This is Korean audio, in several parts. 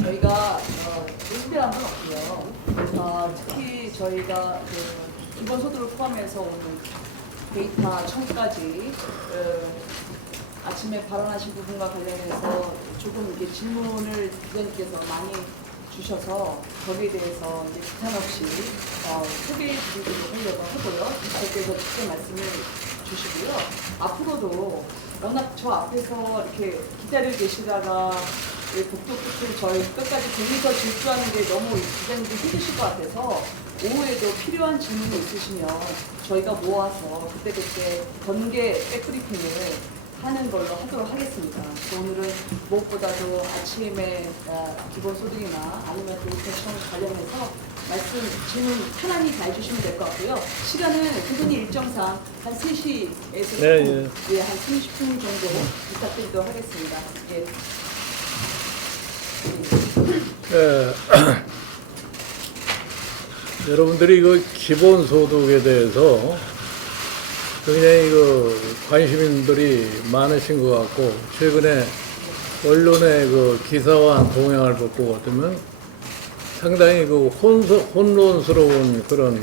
저희가 특별한 건 없고요. 특히 저희가 기본소득을 포함해서 오는 데이터 청까지 아침에 발언하신 부분과 관련해서 조금 이렇게 질문을 기자님께서 많이 주셔서 거기에 대해서 이제 비탄 없이 소개해 드리도록 하려고 하고요. 기자님께서 직접 말씀을 주시고요. 앞으로도 워낙 저 앞에서 이렇게 기다리고 계시다가 복도 끝을 저희 끝까지 둘이서 질주하는 게 너무 기자님들 힘드실 것 같아서 오후에도 필요한 질문이 있으시면 저희가 모아서 그때그때 번개 백브리핑을 하는 걸로 하도록 하겠습니다. 오늘은 무엇보다도 아침에 기본소득이나 아니면 데이터청 관련해서 말씀, 질문 편안히 다 해주시면 될 것 같고요. 시간은 그분이 일정상 한 3시에서 한 30분 정도 부탁드리도록 하겠습니다. 예. 여러분들이 그 기본소득에 대해서 굉장히 관심들이 많으신 것 같고, 최근에 언론의 기사와 동향을 보고 같으면 상당히 혼돈스러운 그런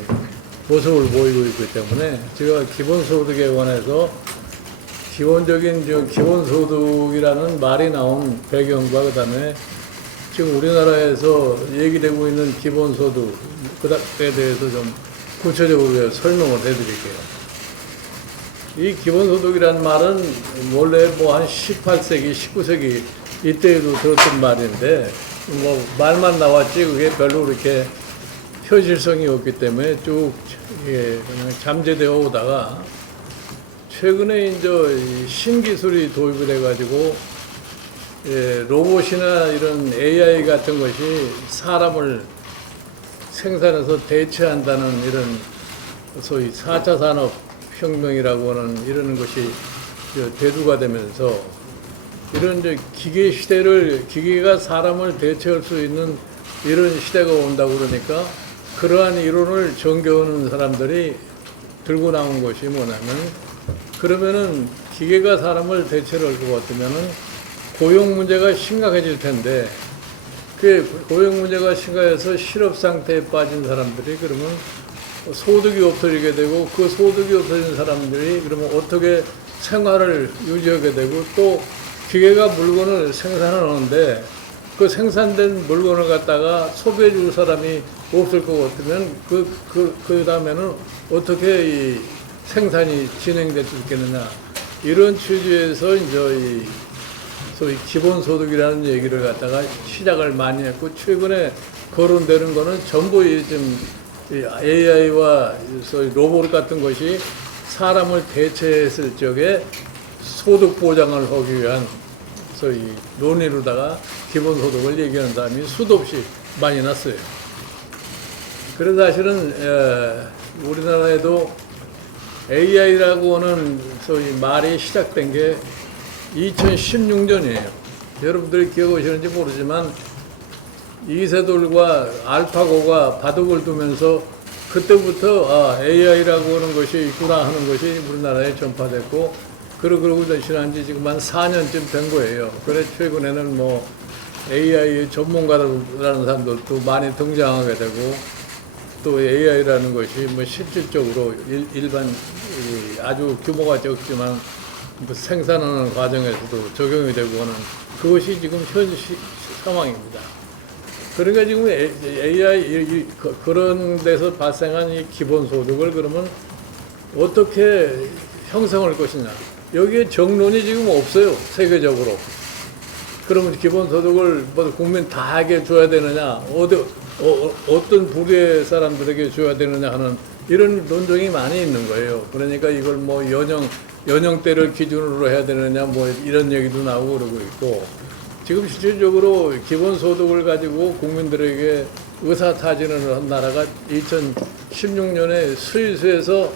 모습을 보이고 있기 때문에 제가 기본소득에 관해서 기본적인 기본소득이라는 말이 나온 배경과 그다음에 지금 우리나라에서 얘기되고 있는 기본소득에 대해서 좀 구체적으로 설명을 해드릴게요. 이 기본소득이라는 말은 원래 한 18세기, 19세기 이때에도 들었던 말인데 말만 나왔지 그게 별로 그렇게 현실성이 없기 때문에 쭉 그냥 잠재되어 오다가 최근에 이제 신기술이 도입이 돼가지고 로봇이나 이런 AI 같은 것이 사람을 생산해서 대체한다는 이런 소위 4차 산업혁명이라고 하는 이런 것이 대두가 되면서 이런 기계 시대를, 기계가 사람을 대체할 수 있는 이런 시대가 온다고 그러니까 그러한 이론을 정겨우는 사람들이 들고 나온 것이 뭐냐면, 그러면은 기계가 사람을 대체할 것 같으면은 고용 문제가 심각해질 텐데, 그 고용 문제가 심각해서 실업 상태에 빠진 사람들이 그러면 소득이 없어지게 되고, 그 소득이 없어진 사람들이 그러면 어떻게 생활을 유지하게 되고, 또 기계가 물건을 생산하는데 그 생산된 물건을 갖다가 소비해 줄 사람이 없을 것 같으면 그 다음에는 어떻게 이 생산이 진행될 수 있겠느냐, 이런 취지에서 이제 이 소위 기본소득이라는 얘기를 갖다가 시작을 많이 했고, 최근에 거론되는 거는 전부 지금 AI와 소위 로봇 같은 것이 사람을 대체했을 적에 소득 보장을 하기 위한 소위 논의로다가 기본소득을 얘기하는 사람이 수도 없이 많이 났어요. 그래서 사실은 우리나라에도 AI라고 하는 소위 말이 시작된 게 2016년이에요. 여러분들이 기억하시는지 모르지만 이세돌과 알파고가 바둑을 두면서 그때부터 AI라고 하는 것이 있구나 하는 것이 우리나라에 전파됐고, 그러고 지난 지 지금 한 4년쯤 된 거예요. 그래 최근에는 AI 전문가라는 사람들도 많이 등장하게 되고, 또 AI라는 것이 실질적으로 일반 아주 규모가 적지만 생산하는 과정에서도 적용이 되고 하는 그것이 지금 현 상황입니다. 그러니까 지금 AI 그런 데서 발생한 이 기본소득을 그러면 어떻게 형성할 것이냐, 여기에 정론이 지금 없어요, 세계적으로. 그러면 기본소득을 국민 다에게 줘야 되느냐, 어떤 부류의 사람들에게 줘야 되느냐 하는 이런 논쟁이 많이 있는 거예요. 그러니까 이걸 연령대를 기준으로 해야 되느냐 이런 얘기도 나오고 그러고 있고, 지금 실질적으로 기본소득을 가지고 국민들에게 의사타진을 한 나라가 2016년에 스위스에서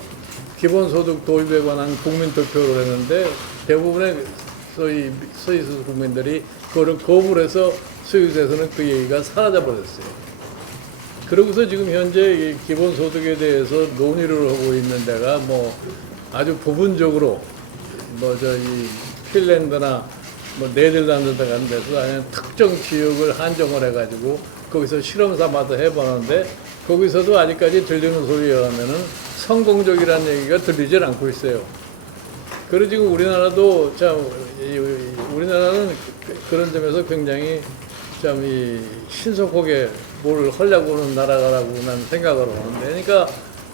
기본소득 도입에 관한 국민투표를 했는데 대부분의 소위 스위스 국민들이 그거를 거부를 해서 수요에서는 그 얘기가 사라져버렸어요. 그러고서 지금 현재 이 기본소득에 대해서 논의를 하고 있는 데가 뭐 아주 부분적으로 뭐 이 핀란드나 뭐 네덜란드 같은 데서 아니면 특정 지역을 한정을 해가지고 거기서 실험 삼아서 해보는데 거기서도 아직까지 들리는 소리에 의하면은 성공적이라는 얘기가 들리질 않고 있어요. 그리고 지금 우리나라도 참 우리나라는 그런 점에서 굉장히 참 신속하게 뭘 하려고 하는 나라라고 난 생각을 하는데, 그러니까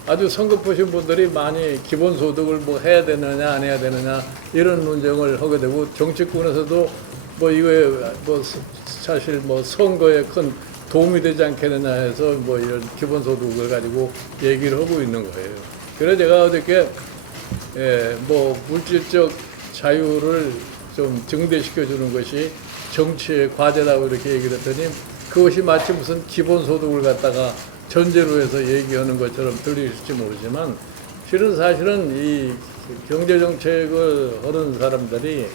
아주 성급하신 분들이 많이 기본소득을 뭐 해야 되느냐 안 해야 되느냐 이런 논쟁을 하게 되고, 정치권에서도 뭐 이거에 뭐 사실 뭐 선거에 큰 도움이 되지 않겠느냐 해서 뭐 이런 기본소득을 가지고 얘기를 하고 있는 거예요. 그래서 제가 어저께 뭐 물질적 자유를 좀 증대시켜 주는 것이 정치의 과제라고 이렇게 얘기를 했더니, 그것이 마치 무슨 기본소득을 갖다가 전제로 해서 얘기하는 것처럼 들리실지 모르지만, 사실은 이 경제정책을 하는 사람들이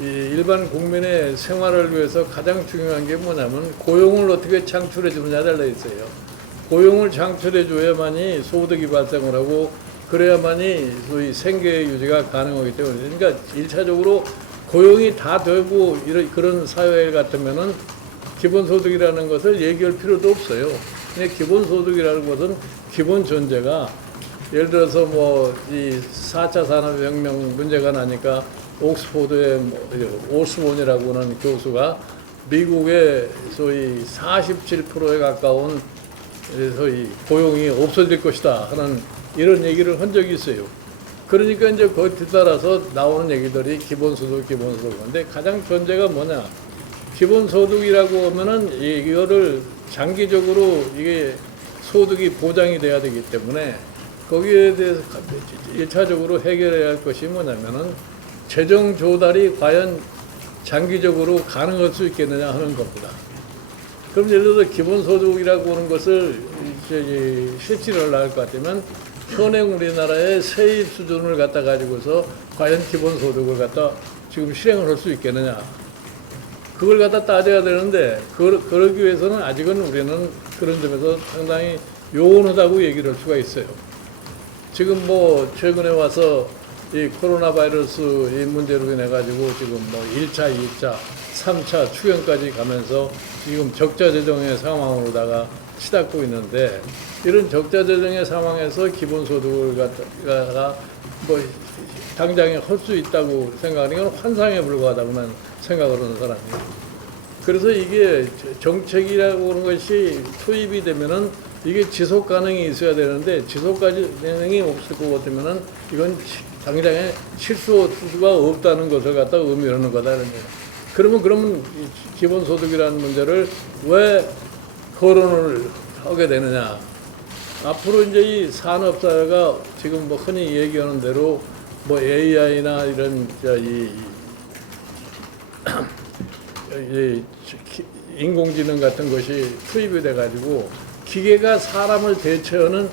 이 일반 국민의 생활을 위해서 가장 중요한 게 뭐냐면 고용을 어떻게 창출해 주느냐에 달려 있어요. 고용을 창출해 줘야만이 소득이 발생을 하고, 그래야만이 소위 생계 유지가 가능하기 때문에, 그러니까 1차적으로 고용이 다 되고 그런 사회 같으면은 기본소득이라는 것을 얘기할 필요도 없어요. 근데 기본소득이라는 것은 기본 전제가, 예를 들어서 뭐 이 4차 산업혁명 문제가 나니까 옥스포드의 오스본이라고 하는 교수가 미국의 소위 47%에 가까운 소위 고용이 없어질 것이다 하는 이런 얘기를 한 적이 있어요. 그러니까 이제 거기에 따라서 나오는 얘기들이 기본소득, 기본소득인데, 가장 전제가 뭐냐? 기본소득이라고 하면은 이거를 장기적으로 이게 소득이 보장이 돼야 되기 때문에 거기에 대해서 1차적으로 해결해야 할 것이 뭐냐면은 재정 조달이 과연 장기적으로 가능할 수 있겠느냐 하는 겁니다. 그럼 예를 들어서 기본소득이라고 하는 것을 이제 실질을 할 것 같으면 현행 우리나라의 세입 수준을 갖다 가지고서 과연 기본소득을 갖다 지금 실행을 할 수 있겠느냐, 그걸 갖다 따져야 되는데, 그러기 위해서는 아직은 우리는 그런 점에서 상당히 요원하다고 얘기를 할 수가 있어요. 지금 뭐 최근에 와서 이 코로나 바이러스 이 문제로 인해 가지고 지금 뭐 1차, 2차, 3차 추경까지 가면서 지금 적자 재정의 상황으로다가 치닫고 있는데, 이런 적자 재정의 상황에서 기본소득을 갖다가 뭐 당장에 할 수 있다고 생각하는 건 환상에 불과하다고만 생각을 하는 사람이에요. 그래서 이게 정책이라고 하는 것이 투입이 되면은 이게 지속 가능이 있어야 되는데, 지속 가능이 없을 것 같으면은 이건 당장에 실수할 수가 없다는 것을 갖다 의미하는 거다. 그러면 기본소득이라는 문제를 왜 거론을 하게 되느냐? 앞으로 이제 이 산업사회가 지금 뭐 흔히 얘기하는 대로 뭐 AI나 이런 이 인공지능 같은 것이 투입이 돼가지고 기계가 사람을 대체하는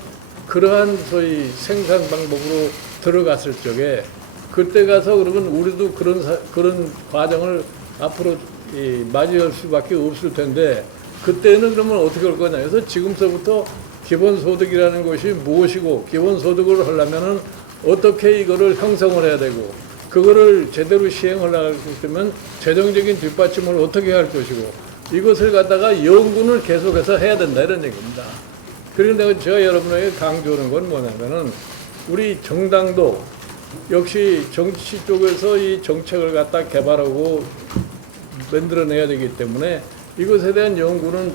그러한 소위 생산 방법으로 들어갔을 적에, 그때 가서 그러면 우리도 그런 과정을 앞으로 맞이할 수밖에 없을 텐데, 그때는 그러면 어떻게 할 거냐. 그래서 지금서부터 기본소득이라는 것이 무엇이고, 기본소득을 하려면은 어떻게 이거를 형성을 해야 되고, 그거를 제대로 시행하려고 하면 재정적인 뒷받침을 어떻게 할 것이고, 이것을 갖다가 연구를 계속해서 해야 된다, 이런 얘기입니다. 그리고 내가 제가 여러분에게 강조하는 건 뭐냐면은, 우리 정당도 역시 정치 쪽에서 이 정책을 갖다 개발하고 만들어내야 되기 때문에 이것에 대한 연구는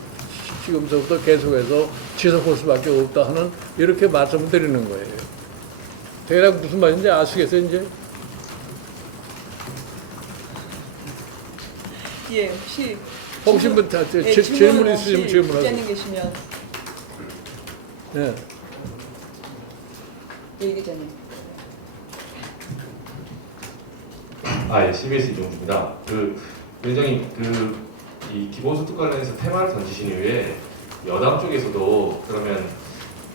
지금서부터 계속해서 지속할 수밖에 없다 하는, 이렇게 말씀을 드리는 거예요. 대략 무슨 말인지 아시겠어요, 이제? 예, 혹시 홍신부터 질문 있으시면 질문하세요. 기자님 계시면. 네. 예, 기자님. 예, CBS 이종주입니다. 위원장님, 이 기본소득 관련해서 테마를 던지신 이후에 여당 쪽에서도 그러면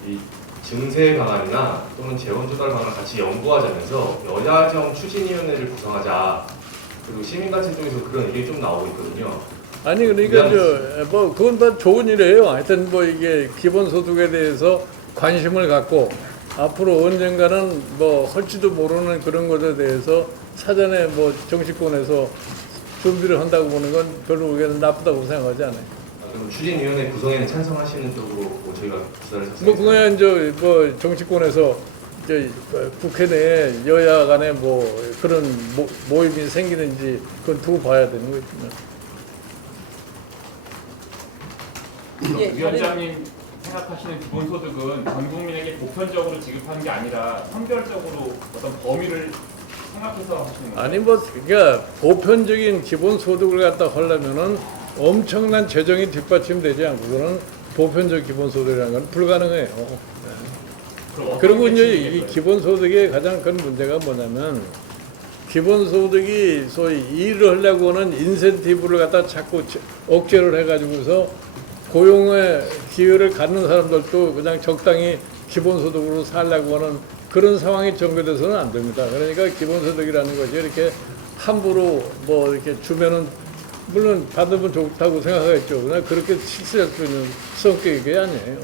이 증세 방안이나 또는 재원 조달 방안을 같이 연구하자면서 여야정 추진위원회를 구성하자, 그리고 시민단체 쪽에서 그런 의견이 좀 나오고 있거든요. 아니 그러니까 뭐 그건 다 좋은 일이에요. 하여튼 뭐 이게 기본소득에 대해서 관심을 갖고 앞으로 언젠가는 뭐 할지도 모르는 그런 것에 대해서 사전에 뭐 정치권에서 준비를 한다고 보는 건 별로 의견은 나쁘다고 생각하지 않아요. 그럼 추진위원회 구성에는 찬성하시는 쪽으로 뭐 저희가 구사를 뭐 작성했습니다. 그거야 이제 뭐 정치권에서 이제 국회 내에 여야 간에 뭐 그런 모임이 생기는지 그건 두고 봐야 되는 거죠. 예, 위원장님 생각하시는 기본소득은 전 국민에게 보편적으로 지급하는 게 아니라 선별적으로 어떤 범위를 생각해서 하시는 거예요? 아니 뭐 그러니까 보편적인 기본소득을 갖다 하려면은 엄청난 재정이 뒷받침되지 않고 그거는 보편적 기본소득이라는 건 불가능해요. 그럼 어떤 그리고 게 이제 이 지급이겠어요? 기본소득의 가장 큰 문제가 뭐냐면 기본소득이 소위 일을 하려고 하는 인센티브를 갖다 자꾸 억제를 해가지고서 고용의 기회를 갖는 사람들도 그냥 적당히 기본소득으로 살려고 하는 그런 상황이 전개돼서는 안 됩니다. 그러니까 기본소득이라는 것이 이렇게 함부로 뭐 이렇게 주면은 물론 받으면 좋다고 생각하겠죠. 그러나 그렇게 실수할 수 있는 성격이 아니에요.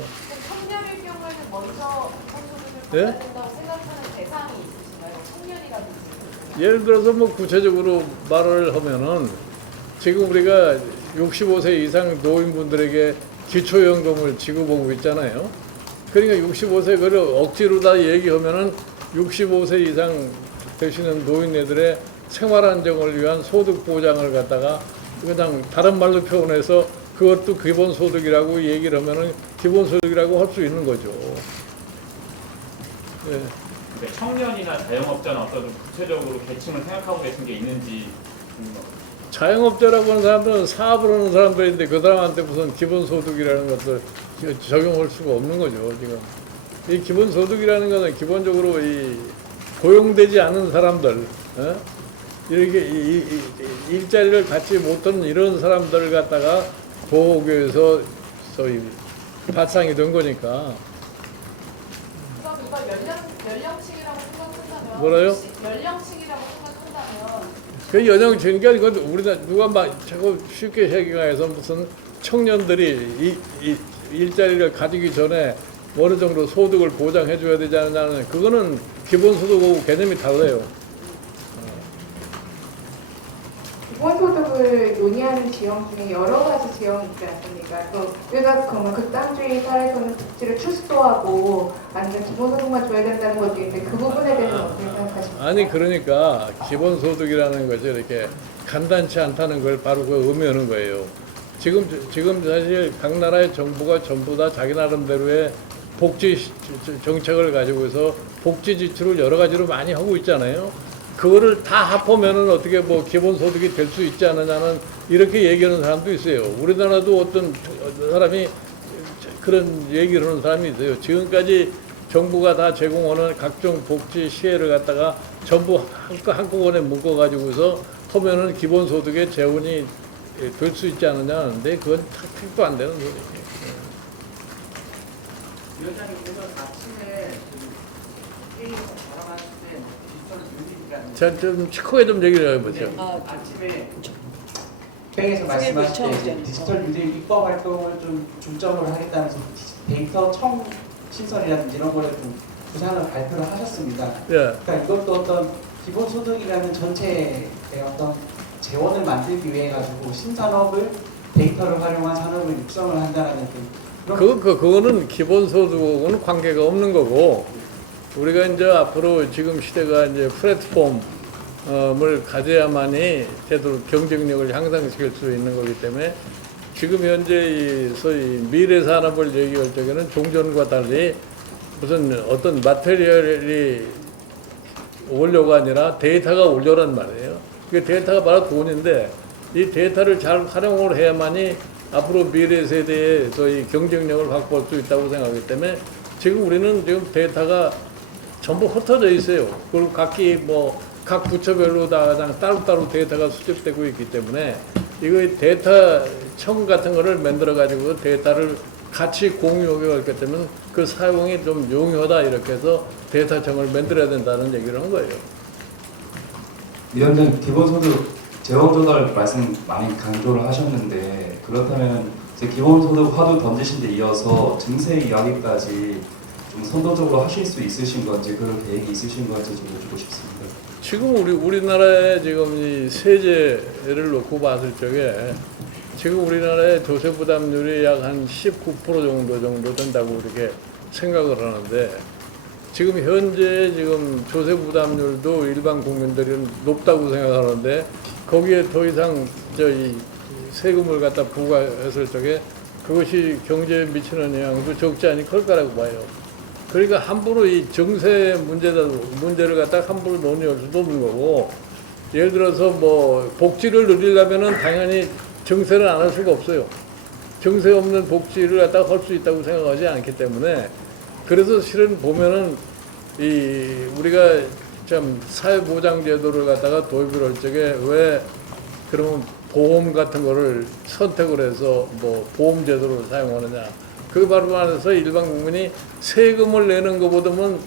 청년일 경우에는 먼저 기본소득을 예? 받아야 된다고 생각하는 대상이 있으신가요? 청년이라든지. 예를 들어서 뭐 구체적으로 말을 하면은 지금 우리가 65세 이상 노인분들에게 기초연금을 지급하고 있잖아요. 그러니까 65세 그걸 억지로 다 얘기하면은 65세 이상 되시는 노인네들의 생활 안정을 위한 소득 보장을 갖다가 그냥 다른 말로 표현해서 그것도 기본소득이라고 얘기를 하면은 기본소득이라고 할 수 있는 거죠. 예. 근데 청년이나 자영업자나 어떤 좀 구체적으로 계층을 생각하고 계신 게 있는지 궁금합니다. 자영업자라고 하는 사람들은 사업을 하는 사람들인데 그 사람한테 무슨 기본소득이라는 것을 적용할 수가 없는 거죠, 지금. 이 기본소득이라는 것은 기본적으로 이 고용되지 않은 사람들, 이렇게 일자리를 갖지 못하는 이런 사람들을 갖다가 보호하기 위해서 소위 발상이 된 거니까. 그럼 이걸 연령층이라고 생각한다면 뭐라요? 혹시 연령층이라고 생각한다면 그 연령층이니까 이건 우리나라 누가 막 자꾸 쉽게 해결해서 무슨 청년들이 이 일자리를 가지기 전에 어느 정도 소득을 보장해 줘야 되지 않느냐는 그거는 기본소득하고 개념이 달라요. 기본소득을 논의하는 지형 중에 여러 가지 지형이 있지 않습니까? 또 우리가 그러면 극단주의 사회에서는 복지를 축소하고 아니면 기본소득만 줘야 된다는 것도 있는데 그 부분에 대해서 어떻게 생각하십니까? 아니 그러니까 기본소득이라는 것이 이렇게 간단치 않다는 걸 바로 그 의미하는 거예요. 지금 사실 각 나라의 정부가 전부 다 자기 나름대로의 복지 정책을 가지고서 복지 지출을 여러 가지로 많이 하고 있잖아요. 그거를 다 합하면은 어떻게 뭐 기본소득이 될 수 있지 않느냐는 이렇게 얘기하는 사람도 있어요. 우리나라도 어떤 사람이 그런 얘기를 하는 사람이 있어요. 지금까지 정부가 다 제공하는 각종 복지 시혜를 갖다가 전부 한꺼번에 묶어가지고서 하면은 기본소득의 재원이 될 수 있지 않느냐 하는데 그건 택도 안 되는 소리예요. 위원장님께서 아침에 회의에서 돌아가실 때 디지털 뉴딜이라는 자, 좀 크게 좀 얘기를 해보죠. 아침에 회의에서 말씀하실 때 디지털 뉴딜 입법 활동을 좀 중점으로 하겠다면서 데이터 청 신설이라든지 이런 거를 좀 구상을 발표를 하셨습니다. 예. 그러니까 이것도 어떤 기본소득이라는 전체의 어떤 재원을 만들기 위해 가지고 신산업을 데이터를 활용한 산업을 육성을 한다라는 그거는 기본소득하고는 관계가 없는 거고, 우리가 이제 앞으로 지금 시대가 이제 플랫폼을 가져야만이 제대로 경쟁력을 향상시킬 수 있는 거기 때문에 지금 현재 이 소위 미래 산업을 얘기할 적에는 종전과 달리 무슨 어떤 마테리얼이 올려가 아니라 데이터가 올려란 말이에요. 그 데이터가 바로 돈인데 이 데이터를 잘 활용을 해야만이 앞으로 미래 세대의 소위 경쟁력을 확보할 수 있다고 생각하기 때문에 지금 우리는 지금 데이터가 전부 흩어져 있어요. 그리고 각 부처별로 다 그냥 따로따로 데이터가 수집되고 있기 때문에 이거 데이터청 같은 거를 만들어 가지고 데이터를 같이 공유하게 했기 때문에 그 사용이 좀 용이하다 이렇게 해서 데이터청을 만들어야 된다는 얘기를 한 거예요. 위원장 기본소득 재원 조달 말씀 많이 강조를 하셨는데 그렇다면 이제 기본소득 화두 던지신 데 이어서 증세 이야기까지 좀 선도적으로 하실 수 있으신 건지 그런 계획이 있으신 건지 좀 여쭙고 싶습니다. 지금 우리나라의 지금 이 세제를 놓고 봤을 적에 지금 우리나라의 조세 부담률이 약 한 19% 정도 된다고 이렇게 생각을 하는데 지금 현재 지금 조세 부담률도 일반 국민들은 높다고 생각하는데 거기에 더 이상 이 세금을 갖다 부과했을 적에 그것이 경제에 미치는 영향도 적지 않이 클 거라고 봐요. 그러니까 함부로 이 정세 문제를 갖다 함부로 논의할 수도 없는 거고 예를 들어서 뭐 복지를 누리려면은 당연히 정세를 안 할 수가 없어요. 정세 없는 복지를 갖다 할 수 있다고 생각하지 않기 때문에 그래서 실은 보면은 이 우리가 참 사회보장제도를 갖다가 도입을 할 적에 왜 그러면 보험 같은 거를 선택을 해서 뭐 보험제도를 사용하느냐. 그 바로 안에서 일반 국민이 세금을 내는 것보다는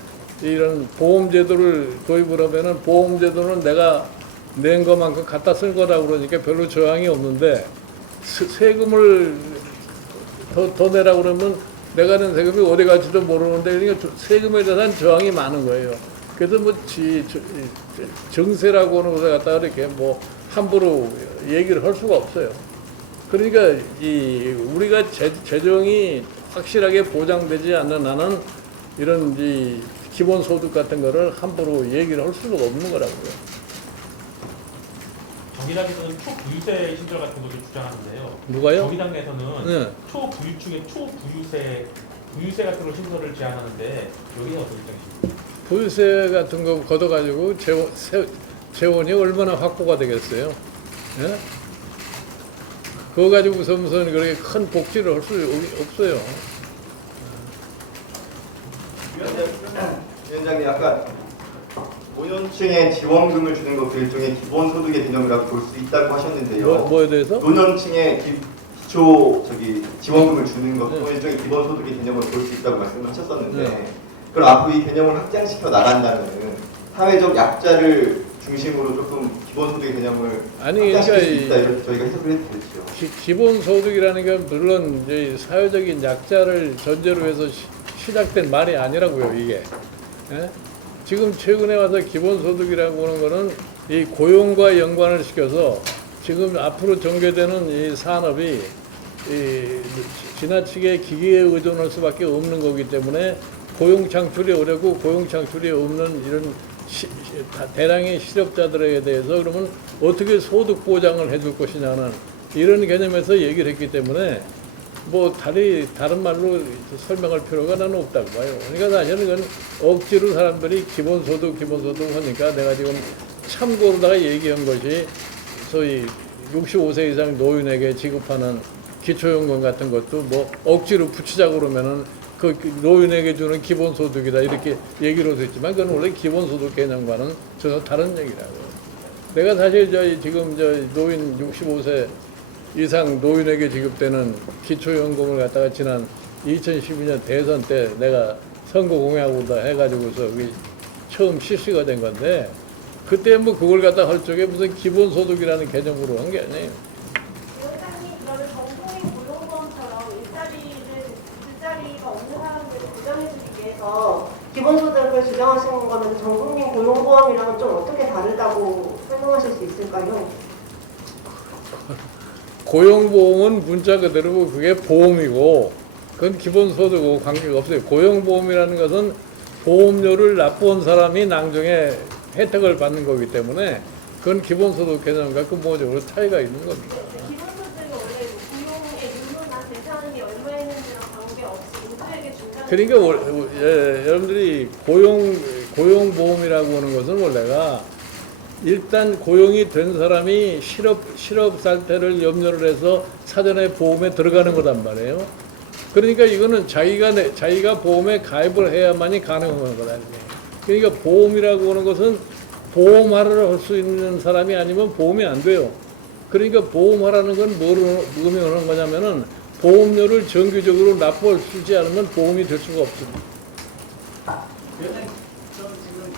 이런 보험제도를 도입을 하면은 보험제도는 내가 낸 것만큼 갖다 쓸 거라고 그러니까 별로 저항이 없는데 세금을 더 내라고 그러면 내가 낸 세금이 어디 갈지도 모르는데 그러니까 세금에 대한 저항이 많은 거예요. 그래서 뭐 정세라고 하는 것을 갖다가 이렇게 뭐 함부로 얘기를 할 수가 없어요. 그러니까 우리가 재정이 확실하게 보장되지 않는 한은 이런 기본소득 같은 거를 함부로 얘기를 할 수가 없는 거라고요. 정의당 내에서는 초부유세 시절 같은 걸 주장하는데요. 누가요? 정의당 내에서는 네. 초부유층의 부유세 같은 걸 신설을 제안하는데 여기는 어떤 입장이십니까? 부유세 같은 거 걷어가지고 재원이 얼마나 확보가 되겠어요? 예? 그거 가지고 무슨 그렇게 큰 복지를 할 수 없어요. 위원장님 아까 노년층에 지원금을 주는 것도 일종의 기본소득의 개념이라고 볼 수 있다고 하셨는데요. 뭐에 대해서? 노년층에 기초 지원금을 주는 것도 네. 일종의 기본소득의 개념으로 볼 수 있다고 말씀을 하셨었는데 네. 그럼 앞으로 이 개념을 확장시켜 나간다면 사회적 약자를 중심으로 조금 기본소득의 개념을 아니, 확장시킬 수 그러니까 있다 이렇게 저희가 해석을 해도 되죠. 기본소득이라는 건 물론 이제 사회적인 약자를 전제로 해서 시작된 말이 아니라고요, 이게. 예? 지금 최근에 와서 기본소득이라고 하는 거는 이 고용과 연관을 시켜서 지금 앞으로 전개되는 이 산업이 지나치게 기계에 의존할 수밖에 없는 거기 때문에 고용 창출이 어렵고 고용 창출이 없는 이런 대량의 실업자들에 대해서 그러면 어떻게 소득 보장을 해줄 것이냐는 이런 개념에서 얘기를 했기 때문에 뭐 다른 말로 설명할 필요가 나는 없다고 봐요. 그러니까 사실은 그건 억지로 사람들이 기본소득 하니까 내가 지금 참고로다가 얘기한 것이 소위 65세 이상 노인에게 지급하는 기초연금 같은 것도 뭐 억지로 붙이자고 그러면은 그 노인에게 주는 기본소득이다 이렇게 얘기를 했지만 그건 원래 기본소득 개념과는 전혀 다른 얘기라고요. 내가 사실 지금 노인 65세 이상 노인에게 지급되는 기초연금을 갖다가 지난 2012년 대선 때 내가 선거 공약으로 해가지고서 처음 실시가 된 건데 그때 뭐 그걸 갖다 할 적에 무슨 기본소득이라는 개념으로 한 게 아니에요. 위원장님 그러면 전통인 고용보험처럼 일자리가 없는 사람들을 보장해주기 위해서 기본소득을 주장하시는 거면 전국민 고용보험이랑은 좀 어떻게 다르다고 설명하실 수 있을까요? 고용보험은 문자 그대로 그게 보험이고 그건 기본소득하고 관계가 없어요. 고용보험이라는 것은 보험료를 납부한 사람이 나중에 혜택을 받는 거기 때문에 그건 기본소득 개념과 근본적으로 차이가 있는 겁니다. 기본소득은 원래 고용의 유무나 대상이 얼마 있는지랑 관계없이 모두에게 준다는 그러니까 여러분들이 고용보험이라고 하는 것은 원래가 일단 고용이 된 사람이 실업 상태를 염려를 해서 사전에 보험에 들어가는 거란 말이에요. 그러니까 이거는 자기가 보험에 가입을 해야만이 가능한 거다. 그러니까 보험이라고 하는 것은 보험하러 할 수 있는 사람이 아니면 보험이 안 돼요. 그러니까 보험하라는 건 뭐를 의미하는 거냐면은 보험료를 정기적으로 납부할 수 있지 않으면 보험이 될 수가 없습니다. 위원장님, 저 지금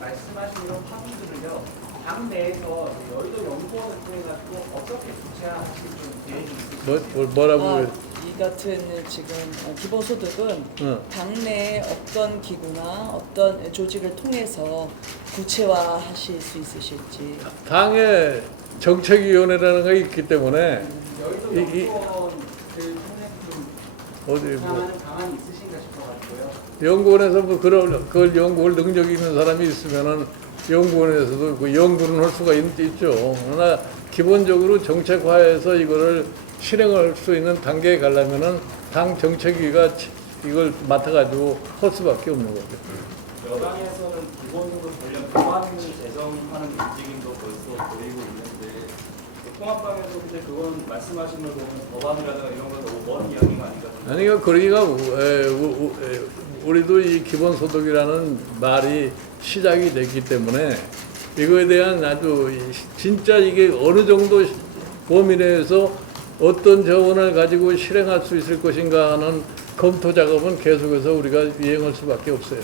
말씀하신 이런 파문들을요, 당 내에서 여의도 연구 후보를 통해 가지고 어떻게 구체화하실 좀 계획이 있으신지. 뭐라고 이 같은 지금 기본소득은 당내의 어떤 기구나 어떤 조직을 통해서 구체화하실 수 있으실지. 당의 정책위원회라는 게 있기 때문에 여의도 이- 연구원을 통해 좀 어디 뭐 구상하는 방안이 있으신가 싶어가지고요. 연구원에서 뭐 그걸 연구할 능력이 있는 사람이 있으면은 연구원에서도 그 연구는 할 수가 있죠. 그러나 기본적으로 정책화해서 이거를 실행할 수 있는 단계에 가려면은 당 정책위가 이걸 맡아가지고 할 수밖에 없는 거죠. 여당에서는 기본소득 관련 법안을 제정하는 움직임도 벌써 보이고 있는데 통합당에서 근데 그건 말씀하신 걸 보면 법안이라든가 이런 건 너무 먼 이야기가 아닌가 생각합니다. 아니 그러니까 우리도 이 기본소득이라는 말이 시작이 됐기 때문에 이거에 대한 아주 진짜 이게 어느 정도 범위 내에서 어떤 자원을 가지고 실행할 수 있을 것인가 하는 검토 작업은 계속해서 우리가 이행할 수밖에 없어요.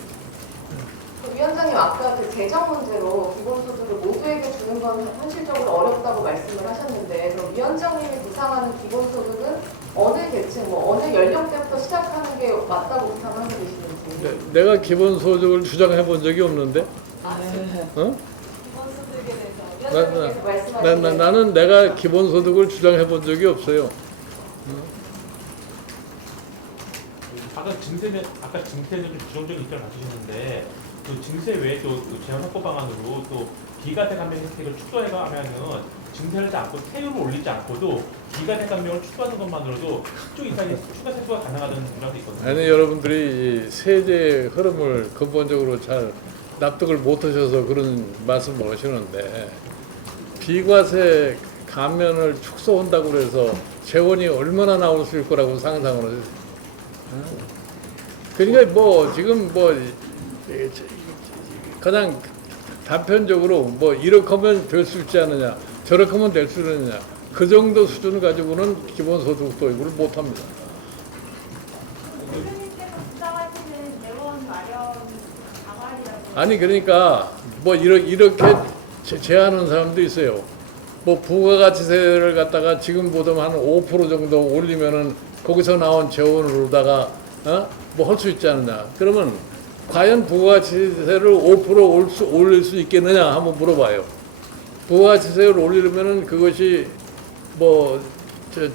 위원장님 아까 그 재정 문제로 기본소득을 모두에게 주는 건 현실적으로 어렵다고 말씀을 하셨는데 그럼 위원장님이 구상하는 기본소득은 어느 계층, 뭐 어느 연령대부터 시작하는 게 맞다고 구상하고 계시는지. 내가 기본소득을 주장해 본 적이 없는데, 어? 기본소득에 대해서 위원장님께서 말씀하신 나는 내가 기본소득을 주장해 본 적이 없어요. 아까 증세는 좀 부정적인 입장을 가지셨는데 또 증세 외에 또 재원 확보 방안으로 또 기가세 감면 혜택을 축소해가면은 증세를 않고 세율을 올리지 않고도 기가세 감면을 축소하는 것만으로도 흑조 이상의 추가 세수가 가능하다는 주장도 있거든요. 아니 여러분들이 이 세제 흐름을 근본적으로 잘 납득을 못하셔서 그런 말씀을 하시는데 비과세 감면을 축소한다고 그래서 재원이 얼마나 나올 수 있을 거라고 상상을 하세요. 그러니까 뭐 지금 뭐 그냥 단편적으로 뭐 이렇게 하면 될 수 있지 않느냐 저렇게 하면 될 수 있느냐 그 정도 수준을 가지고는 기본소득 도입을 못합니다. 교수님께서 주장하시는 재원 마련 방안이라고 아니 그러니까 뭐 이렇게 제안하는 사람도 있어요. 뭐 부가가치세를 갖다가 지금보다 한 5% 정도 올리면은 거기서 나온 재원으로다가 뭐 할 수 있지 않느냐. 그러면 과연 부가가치세를 5% 올릴 수 있겠느냐 한번 물어봐요. 부가가치세를 올리려면은 그것이 뭐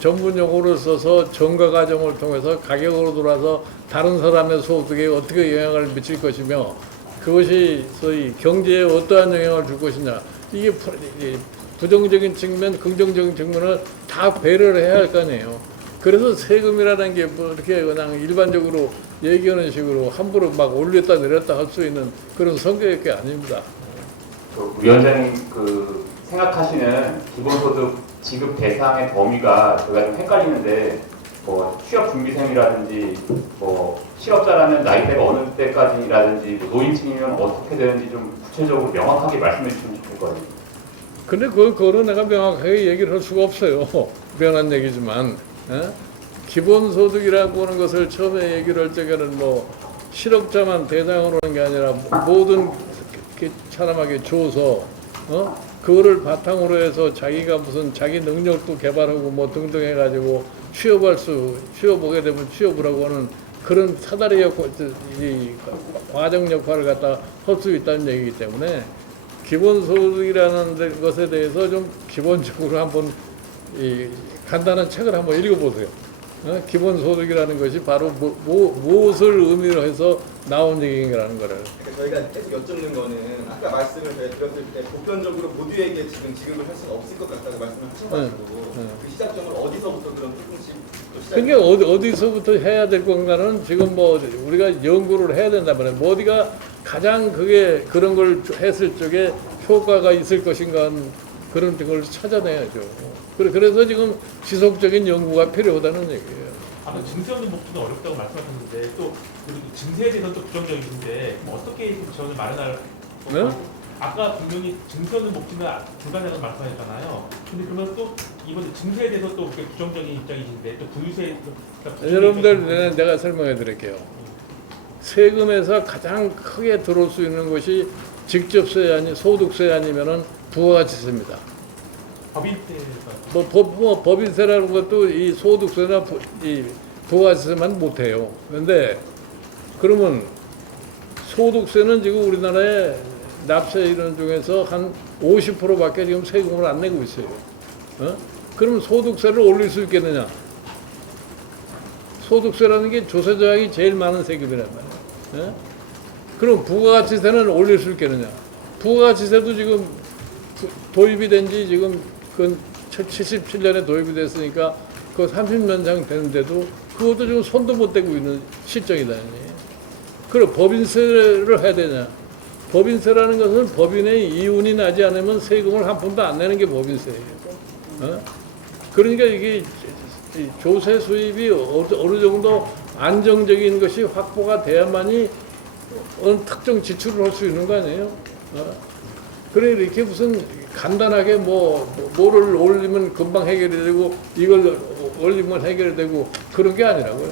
전문 용어를 써서 정가 과정을 통해서 가격으로 돌아서 다른 사람의 소득에 어떻게 영향을 미칠 것이며 그것이 소위 경제에 어떠한 영향을 줄 것이냐. 이게 부정적인 측면, 긍정적인 측면을 다 배려를 해야 할 거 아니에요. 그래서 세금이라는 게 뭐 이렇게 그냥 일반적으로 얘기하는 식으로 함부로 막 올렸다 내렸다 할 수 있는 그런 성격일 게 아닙니다. 위원장님 생각하시는 기본소득 지급 대상의 범위가 제가 좀 헷갈리는데 뭐 취업 준비생이라든지 뭐 실업자라면 나이대가 어느 때까지라든지 뭐 노인층이면 어떻게 되는지 좀 구체적으로 명확하게 말씀해 주시면 좋겠거든요. 근데 그거는 내가 명확하게 얘기를 할 수가 없어요. 미안한 얘기지만 기본소득이라고 하는 것을 처음에 얘기를 할 적에는 뭐 실업자만 대상으로 하는 게 아니라 모든 사람에게 줘서 그거를 바탕으로 해서 자기가 무슨 자기 능력도 개발하고 뭐 등등 해가지고 취업하게 되면 취업을 하고 하는 그런 사다리 역할, 이 과정 역할을 갖다 할 수 있다는 얘기이기 때문에 기본소득이라는 것에 대해서 좀 기본적으로 한번 이 간단한 책을 한번 읽어보세요. 기본소득이라는 것이 바로 무엇을 의미로 해서 나온 얘기인가라는 거를. 저희가 계속 여쭙는 거는 아까 말씀을 저희가 드렸을 때 보편적으로 모두에게 지급을 할 수가 없을 것 같다고 말씀을 하셔가지고 그 시작점을 어디서부터 그럼 조금씩 또 시작. 그러니까 어디서부터 해야 될 건가는 지금 뭐 우리가 연구를 해야 된단 말이에요. 뭐 어디가 가장 그런 걸 했을 적에 효과가 있을 것인가 그런 걸 찾아내야죠. 그래서 지금 지속적인 연구가 필요하다는 얘기예요. 아까 증세 없는 목표는 어렵다고 말씀하셨는데 또 그리고 증세에 대해서 또 부정적이신데 어떻게 지원을 마련할? 네? 아까 분명히 증세 없는 목표는 불가능하다고 말씀하셨잖아요. 근데 그러면 또 이번 증세에 대해서 또 이렇게 부정적인 입장이신데 또 부유세 여러분들 내가 설명해 드릴게요. 세금에서 가장 크게 들어올 수 있는 것이 직접세 소득세 아니면은 부가가치세입니다. 법인세가 법인세라는 것도 이 소득세나 이 부가세만 못해요. 그런데 그러면 소득세는 지금 우리나라의 납세 이런 중에서 한 50%밖에 지금 세금을 안 내고 있어요. 그럼 소득세를 올릴 수 있겠느냐? 소득세라는 게 조세 저항이 제일 많은 세금이란 말이에요. 그럼 부가가치세는 올릴 수 있겠느냐? 부가가치세도 지금 도입이 된 지 지금 그 77년에 도입이 됐으니까 그 30년 장 되는데도 그것도 지금 손도 못 대고 있는 실정이다. 그럼 법인세를 해야 되냐? 법인세라는 것은 법인의 이윤이 나지 않으면 세금을 한 푼도 안 내는 게 법인세예요. 그러니까 이게 조세 수입이 어느 정도 안정적인 것이 확보가 돼야만이 어느 특정 지출을 할 수 있는 거 아니에요? 그래 이렇게 무슨 간단하게 뭐를 올리면 금방 해결이 되고 이걸 올리면 해결이 되고 그런 게 아니라고요.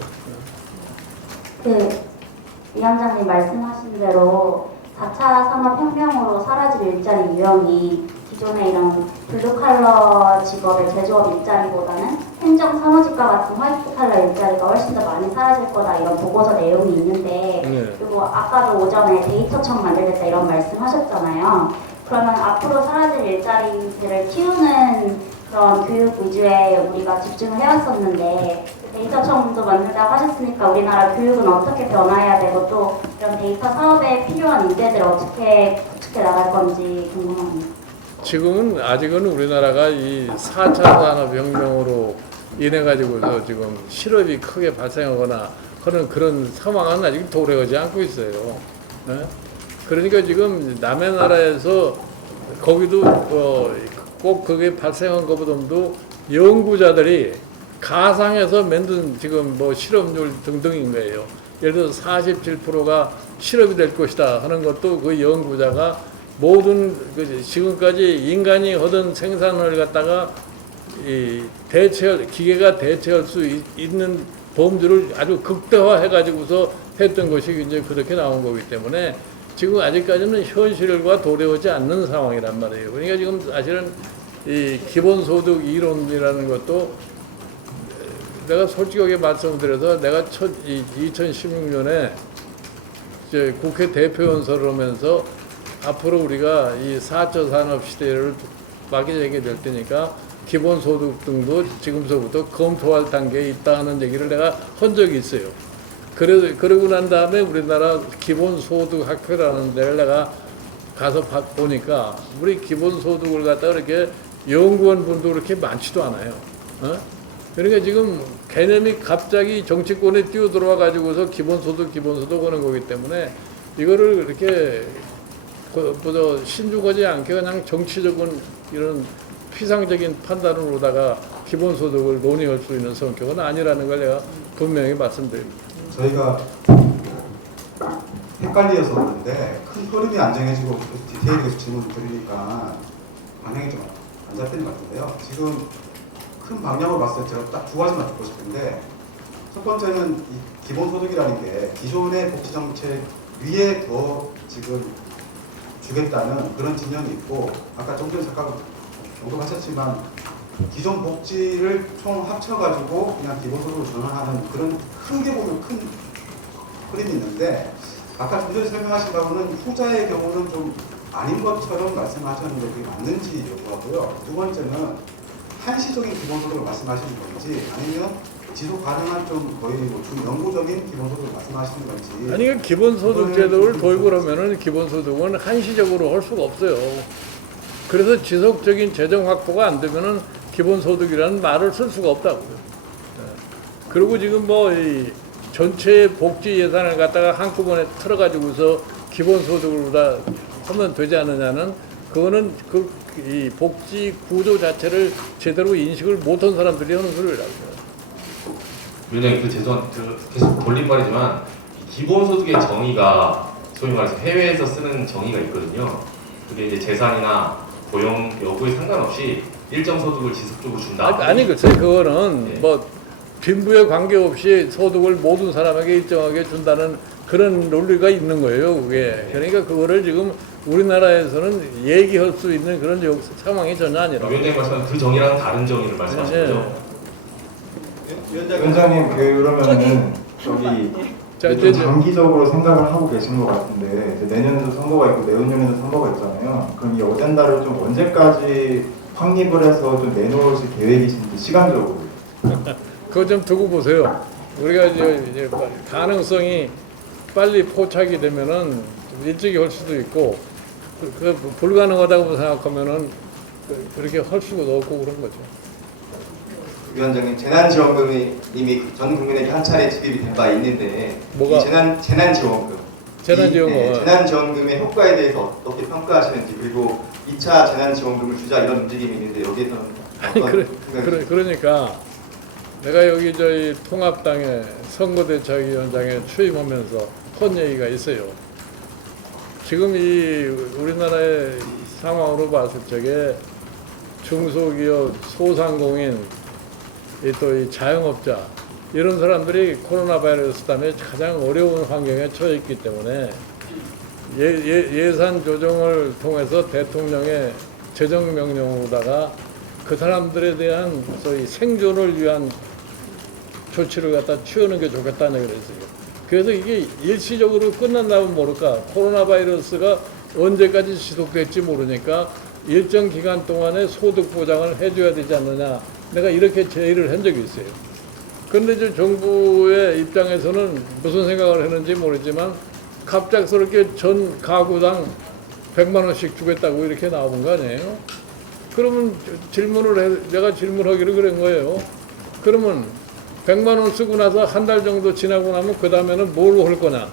위원장님 말씀하신 대로 4차 산업혁명으로 사라질 일자리 유형이 기존의 이런 블루칼러 직업의 제조업 일자리보다는 행정 사무직과 같은 화이트칼러 일자리가 훨씬 더 많이 사라질 거다 이런 보고서 내용이 있는데 그리고 아까도 오전에 데이터청 만들겠다 이런 말씀하셨잖아요. 그러면 앞으로 사라질 일자리들을 키우는 그런 교육 위주에 우리가 집중을 해왔었는데 데이터청도 만든다고 하셨으니까 우리나라 교육은 어떻게 변화해야 되고 또 이런 데이터 사업에 필요한 인재들을 어떻게 구축해 나갈 건지 궁금합니다. 지금은 아직은 우리나라가 이 4차 산업혁명으로 인해 가지고서 지금 실업이 크게 발생하거나 하는 그런 상황은 아직 도래하지 않고 있어요. 그러니까 지금 남의 나라에서 거기도 꼭 그게 발생한 것보다도 연구자들이 가상에서 만든 지금 실업률 등등인 거예요. 예를 들어서 47%가 실업이 될 것이다 하는 것도 그 연구자가 모든 지금까지 인간이 하던 생산을 갖다가 기계가 대체할 수 있는 범주를 아주 극대화해 가지고서 했던 것이 이제 그렇게 나온 거기 때문에 지금 아직까지는 현실과 도래하지 않는 상황이란 말이에요. 그러니까 지금 사실은 이 기본소득 이론이라는 것도 내가 솔직하게 말씀드려서 내가 2016년에 이제 국회 대표연설을 하면서 앞으로 우리가 이 4차 산업 시대를 막이하게 될 테니까 기본소득 등도 지금서부터 검토할 단계에 있다는 얘기를 내가 한 적이 있어요. 그러고 난 다음에 우리나라 기본소득학회라는 데를 내가 가서 보니까 우리 기본소득을 갖다가 이렇게 연구원 분도 그렇게 많지도 않아요. 그러니까 지금 개념이 갑자기 정치권에 뛰어들어와 가지고서 기본소득 하는 거기 때문에 이거를 이렇게 신중하지 않게 그냥 정치적인 이런 피상적인 판단으로다가 기본소득을 논의할 수 있는 성격은 아니라는 걸 내가 분명히 말씀드립니다. 저희가 헷갈려서 그런데 큰 흐름이 안정해지고 디테일하게 질문을 드리니까 방향이 좀 안 잡히는 것 같은데요. 지금 큰 방향으로 봤을 때 제가 딱 두 가지만 듣고 싶은데 첫 번째는 이 기본소득이라는 게 기존의 복지정책 위에 더 지금 주겠다는 그런 진영이 있고 아까 좀 전에 잠깐 언급하셨지만 기존 복지를 총 합쳐가지고 그냥 기본소득으로 전환하는 그런 크게 보면 큰 흐름이 있는데 아까 좀 전에 설명하신 바로는 후자의 경우는 좀 아닌 것처럼 말씀하셨는데 그게 맞는지 여부하고요. 두 번째는 한시적인 기본소득을 말씀하시는 건지 아니면 지속 가능한 좀 거의 중연구적인 기본소득을 말씀하시는 건지. 아니 기본소득 제도를 도입을 하면은 기본소득은 한시적으로 할 수가 없어요. 그래서 지속적인 재정 확보가 안 되면은 기본소득이라는 말을 쓸 수가 없다고요. 그리고 지금 이 전체 복지 예산을 갖다가 한꺼번에 틀어가지고서 기본소득으로 다 하면 되지 않느냐는 그거는 이 복지 구조 자체를 제대로 인식을 못한 사람들이 하는 소리라고요. 위원장님 계속 돌림말이지만 기본소득의 정의가 소위 말해서 해외에서 쓰는 정의가 있거든요. 그게 이제 재산이나 고용 여부에 상관없이 일정 소득을 지속적으로 준다. 아니 글쎄 그거는 빈부에 관계없이 소득을 모든 사람에게 일정하게 준다는 그런 논리가 있는 거예요. 그게 그러니까 그거를 지금 우리나라에서는 얘기할 수 있는 그런 상황이 전혀 아니라. 위원장님 말씀하신 그 정의랑 다른 정의를 말씀하신 거죠? 위원장님 그러면은 저기 장기적으로 생각을 하고 계신 것 같은데 이제 내년에도 선거가 있고 내후년에도 선거가 있잖아요. 그럼 이 어젠다를 좀 언제까지 확립을 해서 좀 내놓으실 계획이신지 시간적으로. 그거 좀 두고 보세요. 우리가 이제 가능성이 빨리 포착이 되면은 일찍이 할 수도 있고 그 불가능하다고 생각하면은 그렇게 할 수가 없고 그런 거죠. 위원장님, 재난지원금이 이미 전 국민에게 한 차례 지급이 된 바 있는데 뭐가? 이 재난지원금 재난지원금. 재난지원금의 효과에 대해서 어떻게 평가하시는지, 그리고 2차 재난지원금을 주자 이런 움직임이 있는데 여기에서는 어떤 그러니까 내가 여기 저희 통합당의 선거대책위원장에 취임하면서 한 얘기가 있어요. 지금 이 우리나라의 상황으로 봤을 적에 중소기업, 소상공인, 또 이 자영업자 이런 사람들이 코로나 바이러스 때문에 가장 어려운 환경에 처해 있기 때문에 예산 조정을 통해서 대통령의 재정명령으로다가 그 사람들에 대한 소위 생존을 위한 조치를 갖다 취하는 게 좋겠다는 얘기를 했어요. 그래서 이게 일시적으로 끝난다면 모를까, 코로나 바이러스가 언제까지 지속될지 모르니까 일정 기간 동안에 소득 보장을 해줘야 되지 않느냐, 내가 이렇게 제의를 한 적이 있어요. 그런데 이제 정부의 입장에서는 무슨 생각을 했는지 모르지만 갑작스럽게 전 가구당 100만 원씩 주겠다고 이렇게 나온 거 아니에요? 그러면 내가 질문하기를 그런 거예요. 그러면 100만 원 쓰고 나서 한 달 정도 지나고 나면 그 다음에는 뭘 할 거냐?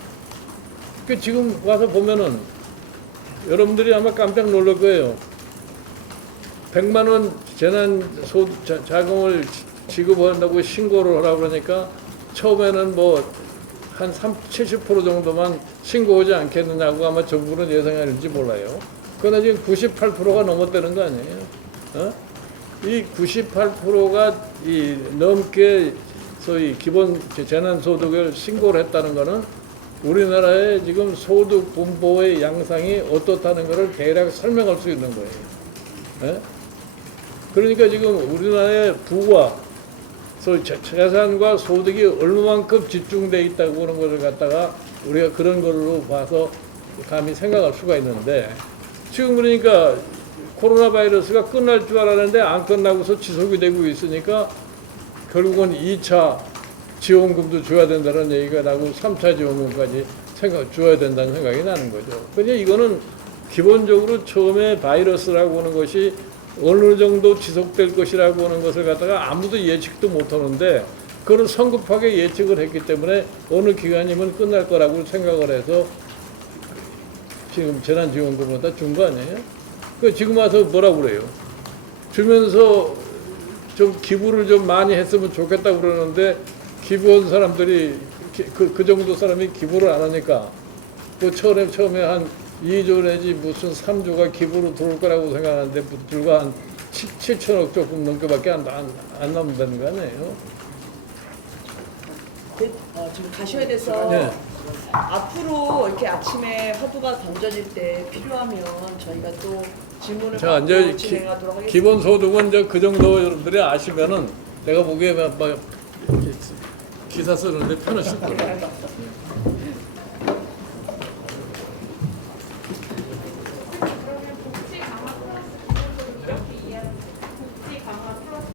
지금 와서 보면은 여러분들이 아마 깜짝 놀랄 거예요. 100만 원 자금을 지급한다고 신고를 하라고 그러니까 처음에는 뭐 한 70% 정도만 신고하지 않겠느냐고 아마 정부는 예상하는지 몰라요. 그러나 지금 98%가 넘었다는 거 아니에요? 이 98%가 이 넘게 소위 기본 재난소득을 신고를 했다는 것은 우리나라의 지금 소득 분포의 양상이 어떻다는 것을 대략 설명할 수 있는 거예요. 그러니까 지금 우리나라의 부와 소위 재산과 소득이 얼마만큼 집중되어 있다고 하는 것을 갖다가 우리가 그런 걸로 봐서 감히 생각할 수가 있는데, 지금 그러니까 코로나 바이러스가 끝날 줄 알았는데 안 끝나고서 지속이 되고 있으니까 결국은 2차 지원금도 줘야 된다는 얘기가 나고 3차 지원금까지 줘야 된다는 생각이 나는 거죠. 그러니까 이거는 기본적으로 처음에 바이러스라고 하는 것이 어느 정도 지속될 것이라고 하는 것을 갖다가 아무도 예측도 못하는데 그걸 성급하게 예측을 했기 때문에 어느 기간이면 끝날 거라고 생각을 해서 지금 재난지원금을 다 준 거 아니에요? 지금 와서 뭐라고 그래요? 주면서 좀 기부를 좀 많이 했으면 좋겠다고 그러는데 기부한 사람들이 그 정도 사람이 기부를 안 하니까 그 처음에 한 2조 내지 무슨 3조가 기부로 들어올 거라고 생각하는데 불과 한 7천억 조금 넘게밖에 안 남는다는 거 아니에요? 지금 가셔야 돼서 네. 앞으로 이렇게 아침에 화두가 던져질 때 필요하면 저희가 또 질문을 자, 받고 이제 진행하도록 하겠습니다. 기본소득은 이제 그 정도 여러분들이 아시면은 내가 보기에 막 기사 쓰는데 편하실 거예요.